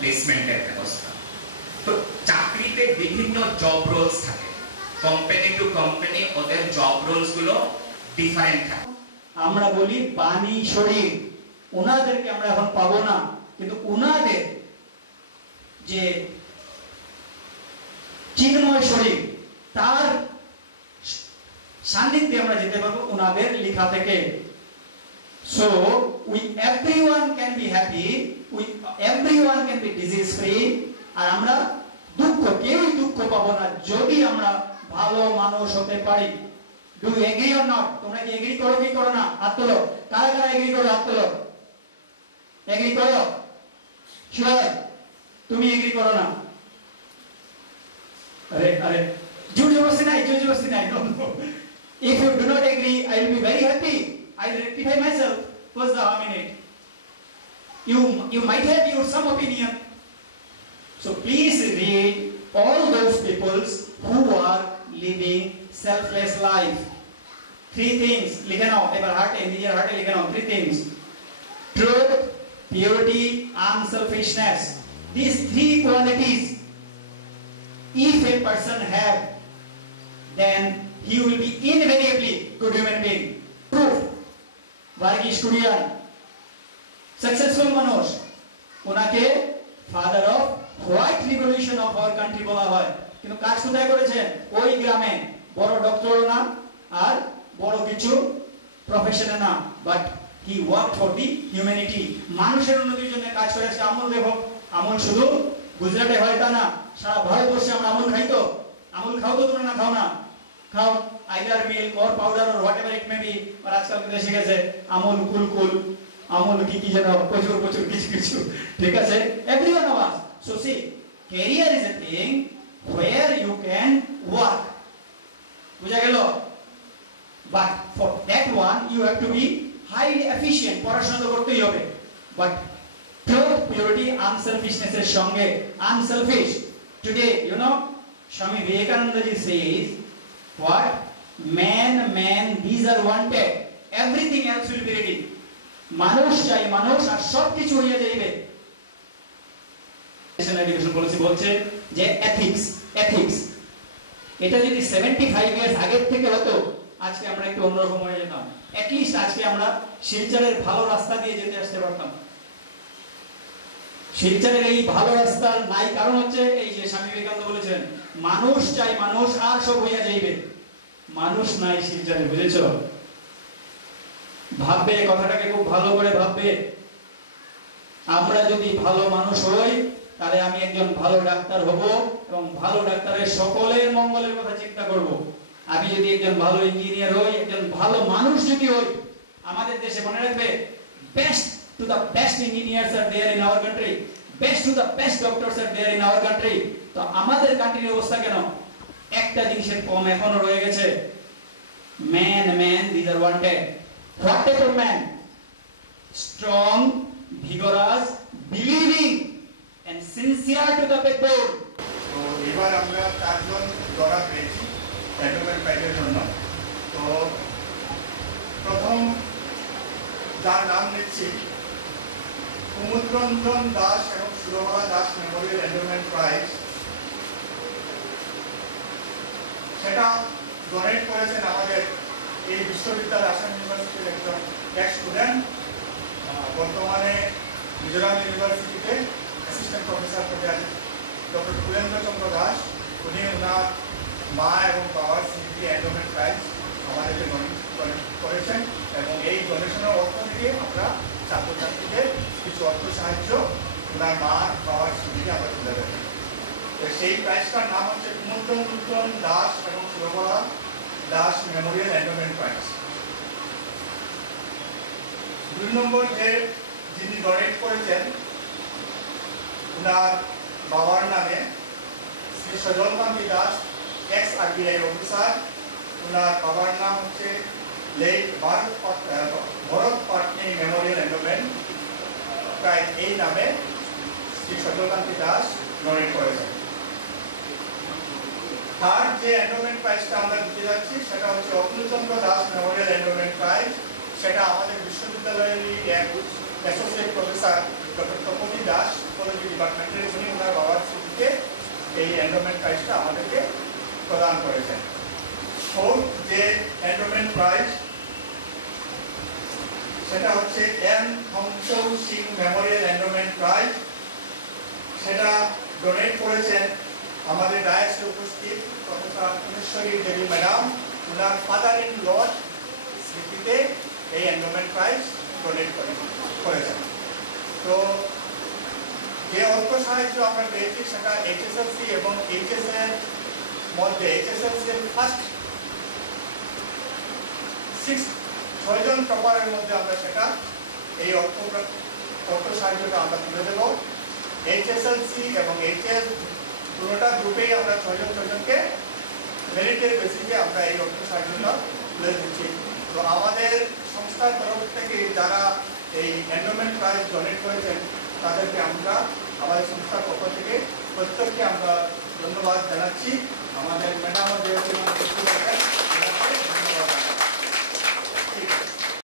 প্লেসমেন্টের ব্যবস্থা। তো চাকরিতে বিভিন্ন জব রোলস থাকে, কোম্পানি টু কোম্পানি ওদের জব রোলস গুলো ডিফারেন্ট থাকে। আমরা বলি পানি শরীর, ওনাদেরকে আমরা এখন পাবো না, কিন্তু ওনাদের যে চিন্ময় শরীর তার সান্নিধ্যে আমরা যেতে পারবো ওনাদের লেখা থেকে। So everyone can be happy, everyone can be disease free, আর আমরা কেউই দুঃখ পাবো না যদি আমরা ভালো মানুষ হতে পারি। Do you agree or not? তোমরা কি এগ্রি করো কি করো না? হাত তোলো। কারা কারা এগ্রি করো হাত তোলো। এগ্রি করো? শিওর? তুমি এগ্রি করো না? আরে জোর জবরদস্তি নাই। No. If you do not agree, I will be very happy. I will rectify myself. What's the harm in it? You might have your some opinion. So please read all those peoples who are living selfless life. Three things. লিখে নাও এবার হার্টে, নিজের হার্টে লিখে নাও 3 things. Truth, purity, unselfishness. These 3 qualities, if a person have, then he will be invariably good human being. Proof. Varghese Kurian, successful মানুষ, ওনাকে father off white revolution of our country বলা হয়, কিন্তু কাজ কোথায় করেছেন? ওই গ্রামে, বড় ডক্টরও না আর বড় কিছু প্রফেশনে না, but he worked for the humanity, মানুষের উন্নতির জন্য কাজ করেছে। আমল দেখো, আমল শুধু গুজরাটে হয় তা না, সারা ভারতবর্ষে আমরা আমল খাই। তো আমল খাও তো তোমরা? না খাও না? খাও, either milk or powder or whatever it may be. আর আজকাল দেশে গেছে আমল কুলকুল, আমল কি যেন প্রচুর কিছু, ঠিক আছে? Everyone of us. So see, career is a thing where you can work. বুঝা গেল? But for that one you have to be highly efficient. পড়াশোনা তো করতেই হবে, but truth, purity, unselfishness এর সঙ্গে unselfish. Today, you know, Swami Vivekananda ji says, what? Man, these are wanted. Everything else will be ready. মানুষ চাই, মানুষ আর সব কিছু হইয়া যাইবে। ন্যাশনাল এডুকেশন পলিসি বলছে যে এথিক্স এটা যদি 75 ইয়ার্স আগের থেকে হতো, আজকে আমরা একটু অন্যরকম হয়ে যেতাম। অ্যাট লিস্ট আজকে আমরা শিলচরের ভালো রাস্তা দিয়ে যেতে আসতে পারতাম। শিলচরের এই ভালো রাস্তা নাই, কারণ হচ্ছে এই যে স্বামী বিবেকানন্দ বলেছেন, মানুষ চাই, মানুষ আর সব হইয়া যাইবে। মানুষ নাই শিলচরে, বুঝেছো? ভাববে, কথাটাকে খুব ভালো করে ভাববে। আমরা যদি ভালো মানুষ হই, তাহলে আমি একজন ভালো ডাক্তার হব এবং ভালো ডাক্তারের সকলের মঙ্গলের কথা চিন্তা করব। আমি যদি একজন ভালো ইঞ্জিনিয়ার হই, একজন ভালো মানুষ যদি হই, আমাদের দেশে মনে রাখবে, best to the best engineers are there in our country, best to the best doctors are there in our country. তো আমাদের কান্ট্রির অবস্থা কেন? একটা জিনিসের কম এখনো রয়ে গেছে। Man, this are wanted. What type of man? Strong, vigorous, believing and sincere to the backbone. তো এবার আমরা 4 জন দরা পেয়েছি এন্ডোমেন্ট প্রাইজের জন্য। তো প্রথম যার নাম নিচ্ছি, কুমুদরঞ্জন দাস এবং Surabala Das memorial endowment prize, সেটা ডোনেট করেছেন আমাদের এই বিশ্ববিদ্যালয় আসাম ইউনিভার্সিটির একজন এক্স স্টুডেন্ট, বর্তমানে মিজোরাম ইউনিভার্সিটিতে অ্যাসিস্ট্যান্ট প্রফেসর পদে আছেন, ডক্টর সুরেন্দ্র চন্দ্র দাস। উনি ওনার মা এবং বাবার স্মৃতি এন্ডোমেন্ট প্রাইজ আমাদেরকে ডোনেট করেছেন, এবং এই ডোনেশনের অর্থ থেকে আমরা ছাত্রছাত্রীদের কিছু অর্থ সাহায্য ওনার মা বাবার স্মৃতিতে আমরা তুলে দেবো। তো সেই প্রাইজটার নাম হচ্ছে কুমুদরঞ্জন দাস এবং Surabala Das memorial endowment prize. 2 number যিনি ডোনেট করেছেন, ওনার বাবার নামে Shri Sajalkanti Das, ex RBI officer. ওনার বাবার নাম হচ্ছে late Bharat Patni memorial endowment prize, এই নামে শ্রী সজলকান্তি দাস ডোনেট করেছেন। থার্ড যে এন্ডোমেন্ট প্রাইজটা আমরা দিতে যাচ্ছি, সেটা হচ্ছে Atulchandra Das memorial endowment prize. সেটা আমাদের বিশ্ববিদ্যালয়েরই এক associate professor doctor Tapati Das ecology ডিপার্টমেন্টের, উনি ওনার বাবার স্মৃতিতে এই এন্ডোমেন্ট প্রাইজটা আমাদেরকে প্রদান করেছেন। ফোর্থ যে এন্ডোমেন্ট প্রাইজ, সেটা হচ্ছে M Hangsou Singh memorial endowment prize. সেটা ডোনেট করেছেন আমাদের ডায়াসে উপস্থিত প্রফেসর পুনেশ্বরী দেবী ম্যাডাম, ওনার ফাদার ইন ল স্মৃতিতে এই এন্ডোমেন্ট প্রাইজ ডোনেট করেছেন। তো যে অর্থ সাহায্য আমরা পেয়েছি সেটা এইচএসএলসি এবং এইচএস এর মধ্যে, এইচএসএলসি এর ফার্স্ট 6 জন টপারের মধ্যে আমরা সেটা এই অর্থ সাহায্যটা আমরা তুলে দেব। এইচএসএলসি এবং এইচএস দুটোটা গ্রুপেই আমরা 6 জনকে মেরিটের বেসিসে আমরা এই অর্থ সাহায্যটা তুলে দিচ্ছি। তো আমাদের সংস্থার তরফ থেকে যারা এই এন্ডোমেন্ট প্রাইজ ডোনেট করেছেন তাদেরকে আমরা আমাদের সংস্থার পক্ষ থেকে প্রত্যেককে আমরা ধন্যবাদ জানাচ্ছি। আমাদের